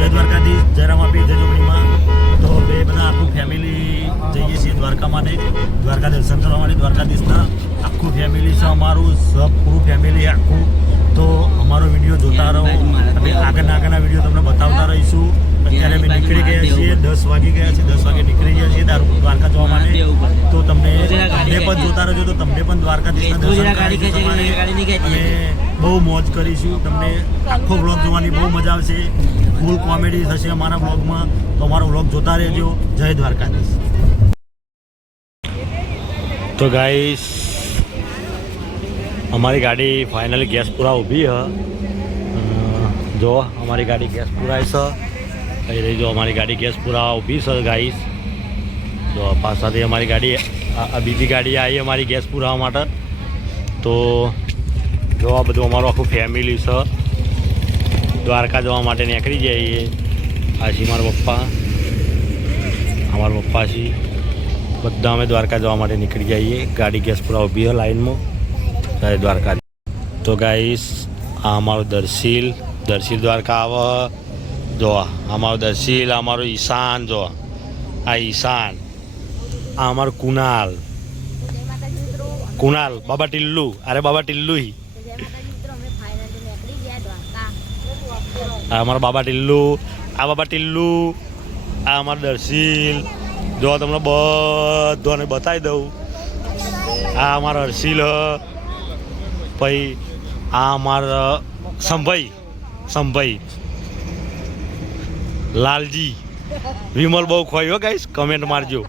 જય દ્વારકાધીશ, જય રામાપીર, જય જોગણીમાં. તો બે બધા આખું ફેમિલી જઈએ છીએ દ્વારકા માટે, દ્વારકા દર્શન કરવા માટે. દ્વારકાધીશના આખું ફેમિલી છે અમારું, સબ પૂરું ફેમિલી આખું. તો અમારો વિડીયો જોતા રહો, અમે આગળના વિડીયો તમને બતાવતા રહીશું. અત્યારે અમે નીકળી ગયા છીએ, 10 વાગી ગયા છે, 10 વાગે નીકળી ગયા છીએ દ્વારકા જવા માટે. તો તમને પણ જોતા રહેજો, તો તમને પણ દ્વારકાધીશના દર્શન કરાવીશું તમારે, અને બહુ મોજ કરીશું. તમને આખો વ્લોગ જોવાની બહુ મજા આવશે, ફૂલ કોમેડી થશે અમારા વ્લોગમાં. તો અમારો વ્લોગ જોતા રહેજો. જય દ્વારકાધીશ. તો ગાઈસ, અમારી ગાડી ફાઇનલી ગેસપુરા ઊભી હ. જો અમારી ગાડી ગેસપુરા છે, કહી રહી જો અમારી ગાડી ગેસપુરા ઊભી છે ગાઈસ. જો પાછળથી અમારી ગાડી બીજી ગાડી આવી અમારી ગેસ પુરાવા માટે. તો જો આ બધું અમારું આખું ફેમિલી છે, દ્વારકા જવા માટે નીકળી જઈએ. આ છે મારા પપ્પા, અમારા પપ્પા છે, બધા અમે દ્વારકા જવા માટે નીકળી જઈએ. ગાડી ગેસ પુરા ઊભી છે લાઈનમાં. જય દ્વારકા. તો ગાઈસ, આ અમારું દર્શીલ દ્વારકા આવે. જો અમારું દર્શીલ, અમારું ઈશાન, જો આ ઈશાન, આ અમારું કુનાલ બાબા ટિલ્લુ. અરે બાબા ટિલ્લુ આ અમારા બાબા ટિલ્લુ, આ બાબા ટિલ્લુ, આ અમારું દર્શીલ. જો તમને બધાને બતાવી દઉં. આ અમારા હર્ષિલ, પછી આ અમારા સંભાઈ, લાલજી. વિમલ બહુ ખોઈ હો ગાઈસ, કમેન્ટ મારજો.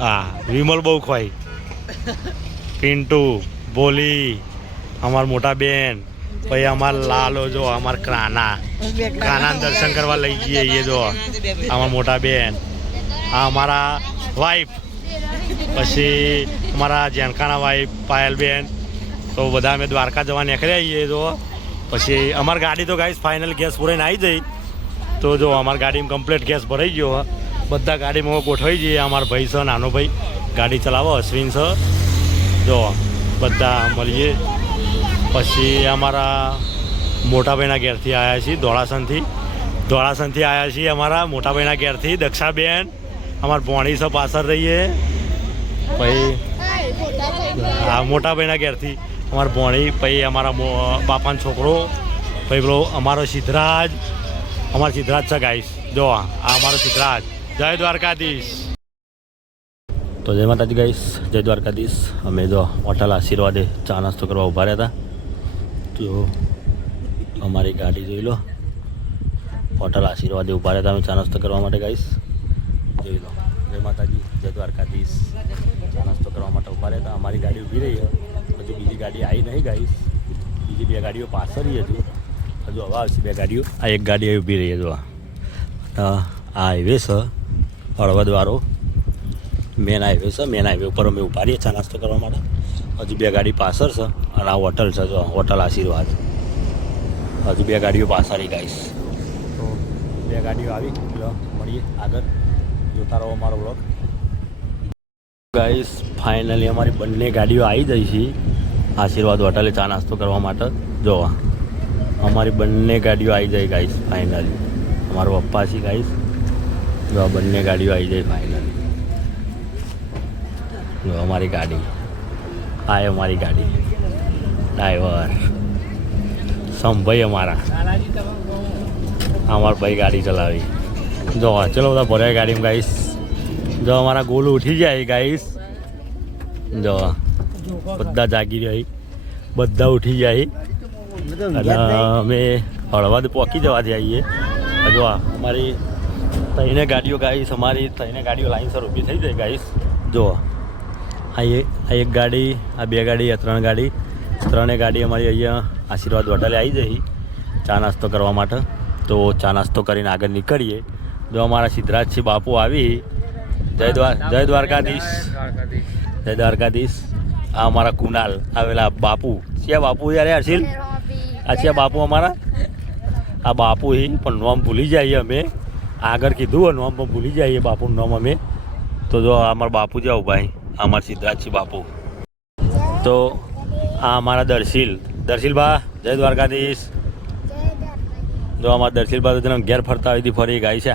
હા, વિમલ બહુ ખોઈ. પિન્ટુ, બોલી, અમાર મોટા બેન, પછી અમાર લાલો, જો અમાર કાના દર્શન કરવા લઈ જઈએ. એ જો અમાર મોટા બેન, આ અમારા વાઈફ, પછી અમારા જેનકાના વાઈફ પાયલ બેન. તો બધા અમે દ્વારકા જવા નીકળ્યા છીએ. જો પછી અમારી ગાડી તો ગાઈસ ફાઇનલ ગેસ પૂરાઈને આવી જઈ. તો જો અમારી ગાડીમાં કમ્પ્લીટ ગેસ ભરાઈ ગયો. બધા ગાડીમાં ગોઠવાઈ જઈએ. અમારા ભાઈ છે, નાનો ભાઈ ગાડી ચલાવો, અશ્વિન છે. જો બધા મળીએ. પછી અમારા મોટા ભાઈના ઘેરથી આવ્યા છીએ, ધોળાસનથી આવ્યા છીએ. અમારા મોટા ભાઈના ઘેરથી દક્ષાબેન, અમારા ભોણી છે પાછળ રહીએ. પછી આ મોટા ભાઈના ઘેરથી અમારા ભોણી, પછી અમારા બાપાનો છોકરો, પછી પેલો અમારો સિદ્ધરાજ છે ગાઈસ. જો આ અમારો સિદ્ધરાજ. જય દ્વારકાધીશ. તો જય માતાજી ગાઈસ, જય દ્વારકાધીશ. અમે જો હોટલ આશીર્વાદે ચા નાસ્તો કરવા ઊભા રહ્યા હતા. તો અમારી ગાડી જોઈ લો, હોટલ આશીર્વાદે ઊભા રહ્યા હતા અમે ચા નાસ્તો કરવા માટે ગાઈસ. જોઈ લો. જય માતાજી, જય દ્વારકાધીશ. ચા નાસ્તો કરવા માટે ઊભા રહ્યા હતા. અમારી ગાડી ઊભી રહી. હજુ બીજી ગાડી આવી નહીં ગાઈસ. બીજી 2 ગાડીઓ પાછળ હજુ હવે આવશે 2 ગાડીઓ. આ એક ગાડી ઊભી રહી. જો આ હાઈવે છે હળવદવાળો, મેન હાઈવે છે. મેન હાઈવે ઉપર અમે ઊભા રહીએ ચા નાસ્તો કરવા માટે. હજુ 2 ગાડી પાછળ છે, અને આ હોટલ છે. જો હોટલ આશીર્વાદ. હજુ 2 ગાડીઓ પાછળ ગાઈશ. તો 2 ગાડીઓ આવી, મળીએ આગળ. જોતા રહો અમારો બ્લોગ ગાઈસ. ફાઇનલી અમારી બંને ગાડીઓ આવી જઈ છે આશીર્વાદ હોટલે ચા નાસ્તો કરવા માટે. જોવા અમારી બંને ગાડીઓ આવી જાય ગાઈસ ફાઇનલી. અમારો પપ્પા છે ગાઈસ. જો બંને ગાડીઓ આવી જાય ફાઇનલી. જો અમારી ગાડી, આ અમારી ગાડી, ડ્રાઈવર સંભાઈ અમારા ભાઈ ગાડી ચલાવી. જો ચલો બધા ભરાય ગાડીમાં ગાઈસ. જો અમારા ગોલ ઉઠી જાય ગાઈસ. જો બધા જાગી રહી, બધા ઉઠી જાય. અને અમે હળવદ પહોંચી જવાથી આવીએ. જો અમારી 3 ગાડીઓ ગાઈસ, અમારી 3 ગાડીઓ લાઈનસર ઊભી થઈ જાય ગાઈસ. જો આ એક ગાડી, આ 2 ગાડી, આ 3 ગાડી, 3 ગાડી અમારી અહીંયા આશીર્વાદ હોટલે આવી જઈ ચા નાસ્તો કરવા માટે. તો ચા નાસ્તો કરીને આગળ નીકળીએ. જો અમારા સિદ્ધરાજસિંહ બાપુ આવી. જય દ્વારકાધીશ, જય દ્વારકાધીશ. આ અમારા કુનાલ આવેલા બાપુ. ક્યાં બાપુ યાર હર્ષિલ? આ છે બાપુ અમારા. આ બાપુ પણ નોમ ભૂલી જઈએ અમે. આગળ કીધું નોમ પણ ભૂલી જઈએ બાપુનું નામ અમે. તો જો અમારા બાપુ જાઓ ભાઈ, અમારા સિદ્ધરાજસિંહ બાપુ. તો આ અમારા દર્શીલ બા. જય દ્વારકાધીશ, જો અમારા દર્શિલ બાજુ જેને ઘેર ફરતા આવી હતી ફરી ગાય છે.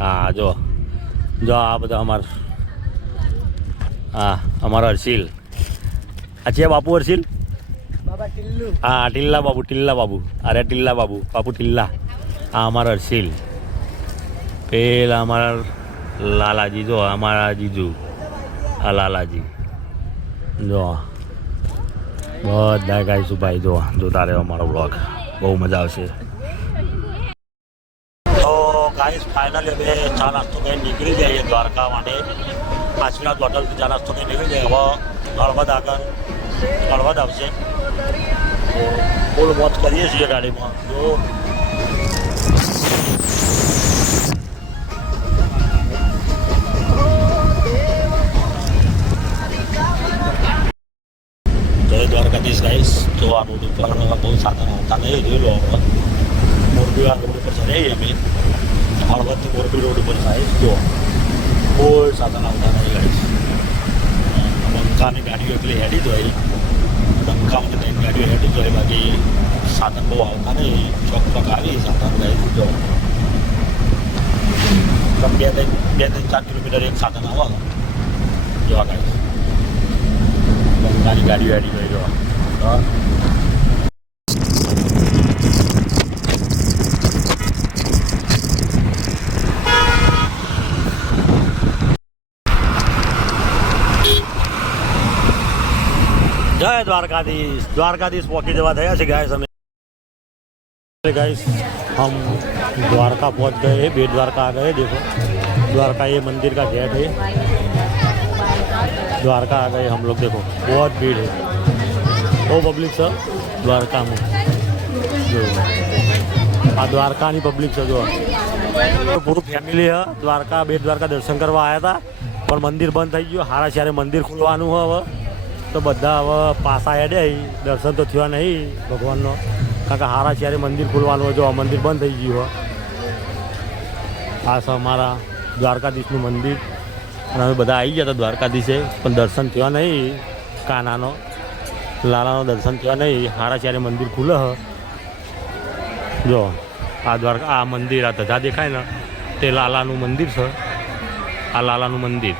હા જો જો આ બધા અમારા હર્ષિલ. આ છે બાપુ હર્ષિલ. હા ટીલ્લા બાબુ. અરે ટીલ્લા બાપુ ટીલ્લા. આ અમારા હર્ષિલ. પેલા અમારા લાલાજી જો અમારા જીજુ. આ લાલાજી જો બધા ગાઈશું ભાઈ. જોતા રહ્યો અમારો બ્લોગ, બહુ મજા આવશે. તો ગાઈસ ફાઇનલી હવે ચા નાસ્તો કરીને નીકળી જઈએ દ્વારકા માટે. કાશીનાથ હોટલથી ચા નાસ્તો કરીને નીકળી જઈએ. હવે હળવદ આવશે. ફૂલ મોજ કરીએ છીએ ગાડીમાં. જો જય દ્વારકાધીશ ગાઈસ. તો આ રોડ ઉપર બહુ સાધન આવતા નહીં. જોઈ લો આપણે મોરબી રોડ ઉપર ચડીએ અમે. હળવદથી મોરબી રોડ ઉપર સાઈડ જો કોઈ સાધન આવતા નહીં ગાઈસ. બંકાની ગાડીઓ એટલી હેડી જ હોય. બંકામાં 3 ગાડીઓ હેડી જ હોય. બાકી સાધન બહુ આવતા નહીં. ચોક આવી સાધન ગાઈસ જો 2-4 કિલોમીટર એક સાધન આવે. જો ગાઈસ બંકાની ગાડીઓ હેડી હોય. જો जय द्वारकाधीश पहुंची जवा थया से गाइस. हमें गाइस हम द्वारका पहुंच गए हैं. बेट द्वारका आ गए. देखो द्वारका ये मंदिर का गेट है. द्वारका आ गए हम लोग. देखो बहुत भीड़ है. वो पब्लिक सर द्वारका में जो द्वारका नहीं पब्लिक से जो पूरी फैमिली है द्वारका बेट द्वारका दर्शन करवा आया था. पर मंदिर बंद थी गयो. हारा चारे मंदिर खुलवानुं है હવે. तो बधा હવે पासा हेडे दर्शन तो थया नहीं भगवान नो. कारण के हारा चारे मंदिर खुलवानुं जो मंदिर बंद थी गયું. आ अमारा द्वारकाधीशનું मंदिर. અને અમે બધા આવી ગયા હતા દ્વારકાધીશે, પણ દર્શન થયા નહીં. કાનાનો લાલાનો દર્શન થયા નહીં. હારા ચારે મંદિર ખુલે હ. જો આ દ્વારકા આ મંદિર આ ધજા દેખાય ને તે લાલાનું મંદિર છે. આ લાલાનું મંદિર.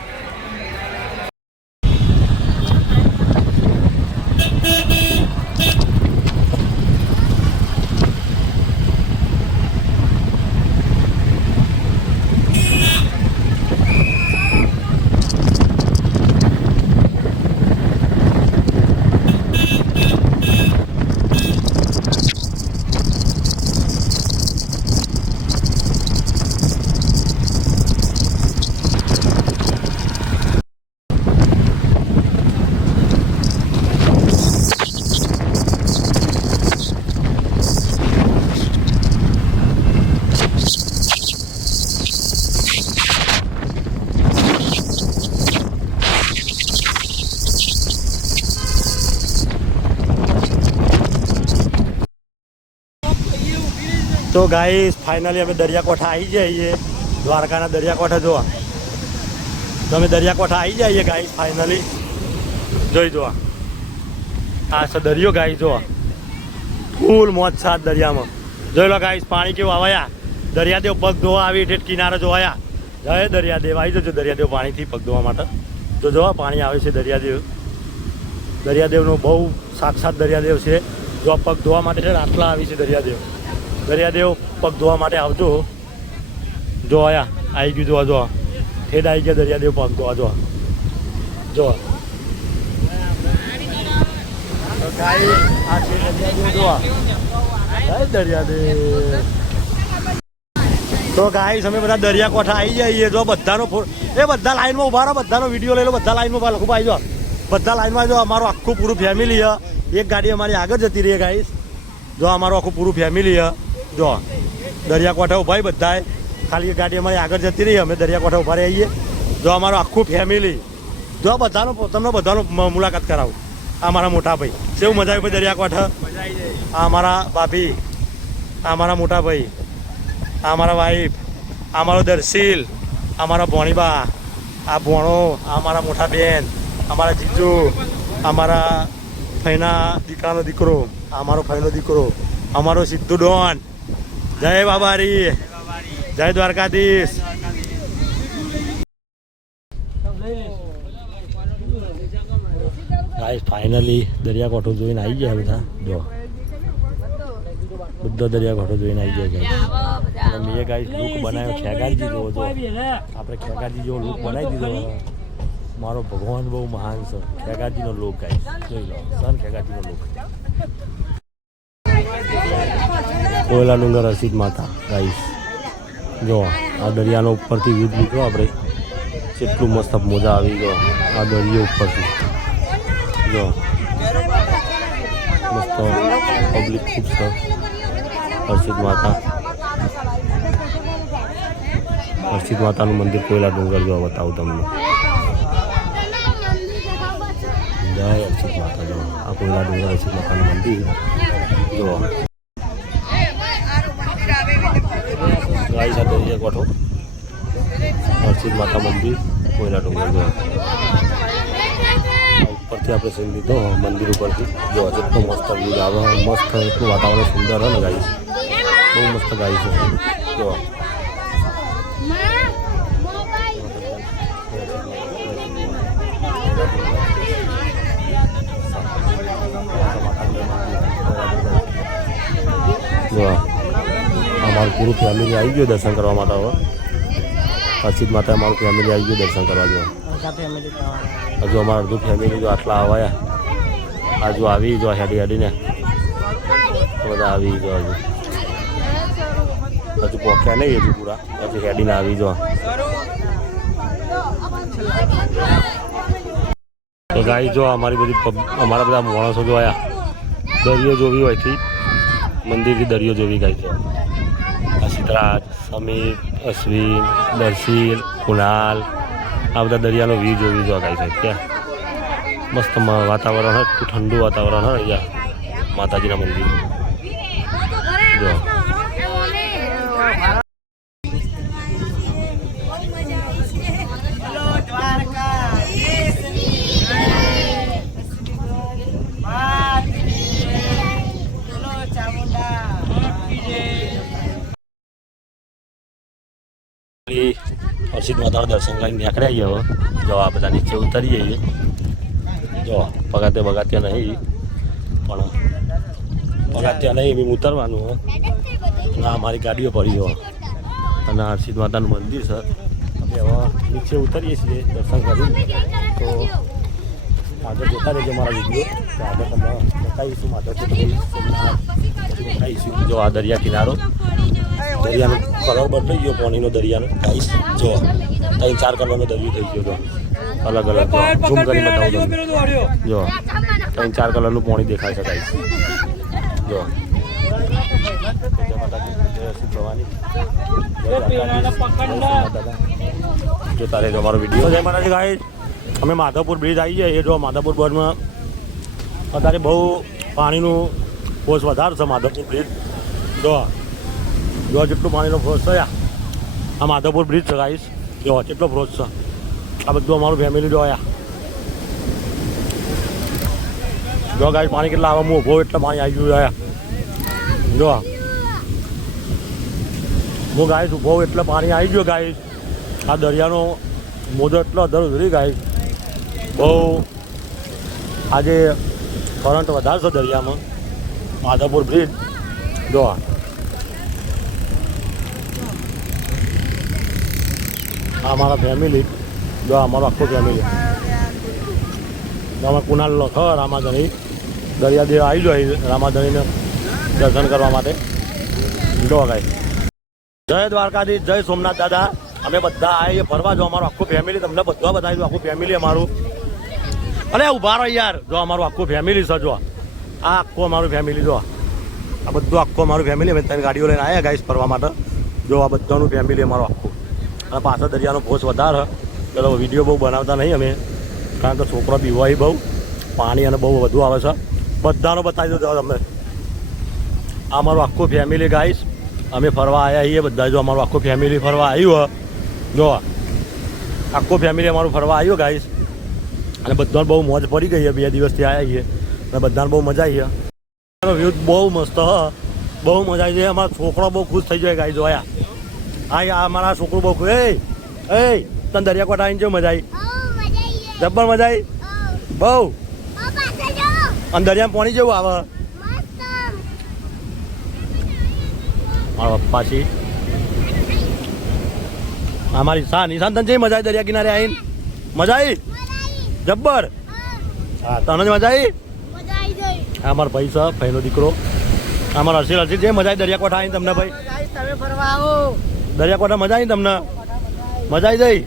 तो गाइस फाइनली अमे दरियाकांठा आई जाइए. द्वारका दरियाकांठा जो तो अमे दरियाकांठा आई जाइए गाइस. फाइनली जोई जो आ दरियो गाइस जो फूल मौज साथ दरिया में जो लो गाइस. पानी केवुं आवाया. दरियादेव पग धोवा आवी ठेठ किनारे जोया. जय दरियादेव आई जो दरियादेव पानी थी पग धोवा माटे. जो पानी आवे छे दरियादेवनो बहु साक्षात दरियादेव छे. जो पग धोवा माटे आटला आवी छे दरियादेव पग धोवा माटे आवजो. जो आया आई गयुं. जो ठेठ आई गया दरियादेव पग धोवा. जो दरियादेव. तो गाइस અમે બધા દરિયાકાંઠા આવી જઈએ. જો બધાનો એ બધા લાઈનમાં ઉભા રહો. બધાનો વિડીયો લઈ લો. બધા લાઈનમાં લખું આવી જાઓ. બધા લાઈનમાં જો અમારું આખું પૂરું ફેમિલી છે. એક ગાડી અમારી આગળ જતી રહી ગાઈસ. જો અમારું આખું પૂરું ફેમિલી છે. જો દરિયાકાંઠા ઉભા બધાએ. ખાલી એક ગાડી અમારી આગળ જતી રહી. અમે દરિયાકાંઠા ઉભા રહીએ. જો અમારું આખું ફેમિલી. જો બધાનો તમને બધાનો મુલાકાત કરાવું. આ મારા મોટા ભાઈ કેવું મજા આવી ભાઈ દરિયાકાંઠા. આ અમારા ભાભી. આ અમારા મોટા ભાઈ. આ અમારા વાઈફ. આ અમારો દર્શિલ. અમારા ભોણીબા. આ ભોણો. આ અમારા મોટા બેન. અમારા જીજુ. અમારા ફઈના દીકરાનો દીકરો. આ અમારો ફઈનો દીકરો. અમારો સિદ્ધુ ડોન. જય બાબારી, જય દ્વારકાધીશ. ગાઈસ ફાઇનલી દરિયાકાંઠો જોઈને આવી ગયા બધા. જો બધો દરિયાકાંઠો જોઈને આવી ગયા ગાઈસ. અને મેં ગાઈસ લુક બનાવ્યો ખેગારજી જેવો. જો આપણે ખેગારજી જેવો લુક બનાવી દીધો. મારો ભગવાન બહુ મહાન છે. ખેગારજીનો લુક ગાઈસ જોઈ લો. સન ખેગારજીનો લુક. કોયલા ડુંગર હર્ષિદ માતા ગાઈસ. જો આ દરિયાનો ઉપરથી વ્યૂ લીધો આપણે. કેટલું મસ્ત મજા આવી ગયો આ દરિયો ઉપરથી. જો મસ્ત પબ્લિક ખૂબ છે. હર્ષિદ માતા, હર્ષિદ માતાનું મંદિર કોયલા ડુંગર જો બતાવું તમને. જય હર્ષિદ માતા. જો આ કોયલા ડુંગર હર્ષિદ માતાનું મંદિર જો. ગાઈસ આ દરિયાકાંઠો હર્ષિદ માતા મંદિર કોયલા ડુંગર જો. ઉપરથી આપણે સીન લીધો મંદિર ઉપરથી. જો જેટલો મસ્ત વ્યૂ આવે, મસ્ત એટલું વાતાવરણ સુંદર હોય ને ગાઈસ. બહુ મસ્ત ગાઈસ છે. જો અમારું પૂરું ફેમિલી આવી ગયું દર્શન કરવા માટે. હવે હર્ષિદ માતા અમારું ફેમિલી આવી ગયું દર્શન કરવા. જો હજુ અમારું અડધું ફેમિલી જો આટલા આવ્યા. હજુ આવી જો હેડી હેડીને બધા આવી જો. હજુ પહોંચ્યા નહીં હજુ પૂરા. હજુ હેડીને આવી જો. તો ગાઈ જો અમારી બધી અમારા બધા માણસો જો આવ્યા. દરિયો જોવી હોયથી મંદિરથી દરિયો જોવી ગાઈ છે. સિદ્ધરાજ, સમીર, અશ્વિન, દર્શીલ, કુણાલ આ બધા દરિયાનો વ્યૂ જોવી જો ગાઈ છે. ત્યાં મસ્ત વાતાવરણ હોય. ઠંડુ વાતાવરણ હોય અહીંયા માતાજીના મંદિર જો. હર્ષિદ માતાના દર્શન કરીને નીકળ્યા છીએ. હવે જો આ બધા નીચે ઉતરી જઈએ. જો પગાત્યા નહીં, પણ પગાત્યા નહીં એમ ઉતરવાનું હોય. ના અમારી ગાડીઓ પડી હોય. અને હર્ષિદ માતાનું મંદિર છે. અમે હવે નીચે ઉતરીએ છીએ દર્શન કરી. તો આગળ જોતા રહેજો મારા વિડીયો. તો આગળ તમને બતાવીશું માતાજી બતાવીશું. જો આ દરિયા કિનારો, દરિયાનો કલર બદલાઈ ગયો પાણીનો. દરિયાનો ગાઈસ જો 3-4 કલરનો દરિયો થઈ ગયો. તો અલગ અલગ ઝૂમ કરી બતાવું તમને. જો 3-4 કલરનું પાણી દેખાય છે ગાઈસ. જો જોતા રહેજો અમારો વિડીયો. જય માતાજી ગાઈસ. અમે માધવપુર બ્રિજ આવી જઈએ. જો માધવપુર બ્રિજમાં અત્યારે બહુ પાણીનું ફોર્સ વધારે છે. માધવપુર બ્રિજ જો જેટલું પાણીનો ફોર્સ છે આ માધવપુર બ્રિજ છે ગાઈસ. જો કેટલો ફોર્સ છે. આ બધું અમારું ફેમિલી જો આયા. જો ગાઈસ પાણી કેટલા આવે. હું ઉભો એટલે પાણી આવી ગયું આયા. જો હું ગાઈસ ઉભો એટલે પાણી આવી ગયો ગાઈસ. આ દરિયાનો મોજો એટલો અધર ઉતરી ગાઈસ. બહુ આજે કરંટ વધારે છે દરિયામાં. માધવપુર બ્રિજ જો આ અમારા ફેમિલી જો અમારો આખો ફેમિલી. અમે કુનાલ લખર રામાધણી દરિયાદેવ આવી જાય રામાધણીને દર્શન કરવા માટે. જો ગાય જય દ્વારકાધીશ, જય સોમનાથ દાદા. અમે બધા આવીએ ફરવા. જો અમારું આખું ફેમિલી તમને બધા બતાવી દો. આખું ફેમિલી અમારું. અરે ઉભા રહો યાર. જો અમારું આખું ફેમિલી છે. જો આ આખું અમારું ફેમિલી. જો આ બધું આખું અમારું ફેમિલી. અમે 3 ગાડીઓ લઈને આવ્યા ગાઈસ ફરવા માટે. જો આ બધાનું ફેમિલી અમારું આખું. અને પાછળ દરિયાનો ફોર્સ વધારે. પેલો વિડીયો બહુ બનાવતા નહીં અમે, કારણ કે છોકરો બીવાય બહુ. પાણી અને બહુ વધુ આવે છે. બધાનો બતાવી દો તમે. અમારું આખું ફેમિલી ગાઈસ અમે ફરવા આવ્યા છીએ બધા. જો અમારું આખું ફેમિલી ફરવા આવ્યું. જો આખું ફેમિલી અમારું ફરવા આવ્યું ગાઈસ. અને બધાને બહુ મોજ પડી ગઈ છે. 2 દિવસથી આવ્યા છીએ અને બધાને બહુ મજા આવી છે. વ્યૂ બહુ મસ્ત હ. બહુ મજા આવી જાય. અમારો છોકરો બહુ ખુશ થઈ જાય ગાઈ જોયા. હા અમારા છોકરું બહુ ખુશ. એ તને દરિયાકોટ આવીને જો મજા આવી? જબ્બર મજા આવી બહુ. અને દરિયામાં પાણી જેવું આવે. મારા પપ્પા છે અમારી નિશાન તને જેવી મજા આવી દરિયા કિનારે આવીને? મજા આવી જબ્બર. હા તને જ મજા આવી? હા અમારો ભાઈ છે ભાઈનો દીકરો અમારો હર્ષિલ જે મજા આવી દરિયાકોઠા આવીને તમને ભાઈ? દરિયાકોઠા મજા આવી તમને? મજા આવી જઈ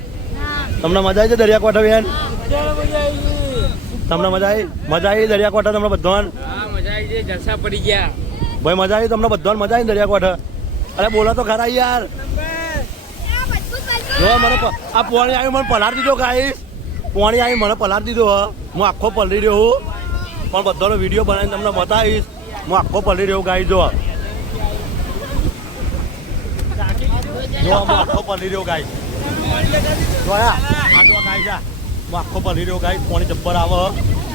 તમને? મજા આવી છે દરિયાકોઠા બેન? તમને મજા આવી? મજા આવી દરિયાકોઠા તમને બધાને? જલસા પડી ગયા ભાઈ. મજા આવી તમને બધાને? મજા આવી દરિયાકોઠા? અરે બોલો તો ખરા યાર. જો મને આ પોણી આવી મને પલાર દીધો ગાઈસ. પોણી આવી મને પલાર દીધો. હું આખો પલરી રહ્યો હું પણ બધાનો વિડીયો બનાવીને તમને બતાવીશ. હું આખો પલરી રહ્યો ગાઈ. જો હું આખો પલરી રહ્યો ગાઈ. જોયા આ જો ગાઈ જા હું આખો પલરી રહ્યો ગાઈ. પોણી જબ્બર આવે.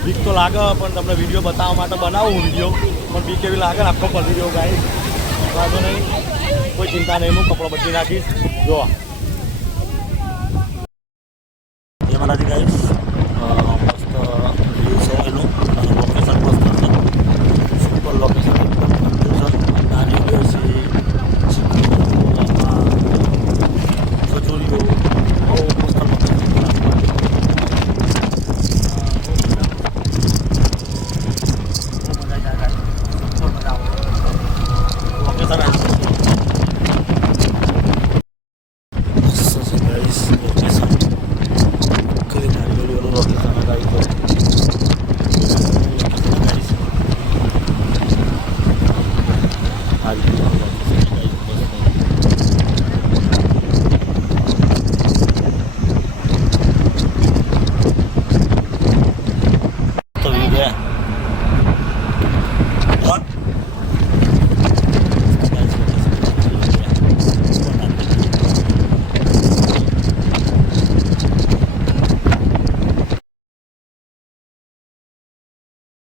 બીક તો લાગે પણ તમને વિડીયો બતાવવા માટે બનાવું વિડીયો. પણ બીક એવી લાગે આખો પલરી રહ્યો ગાઈ. વાંધો નહીં કોઈ ચિંતા નહીં. હું કપડો બદલી નાખીશ. જો એ મારાથી ગાઈસ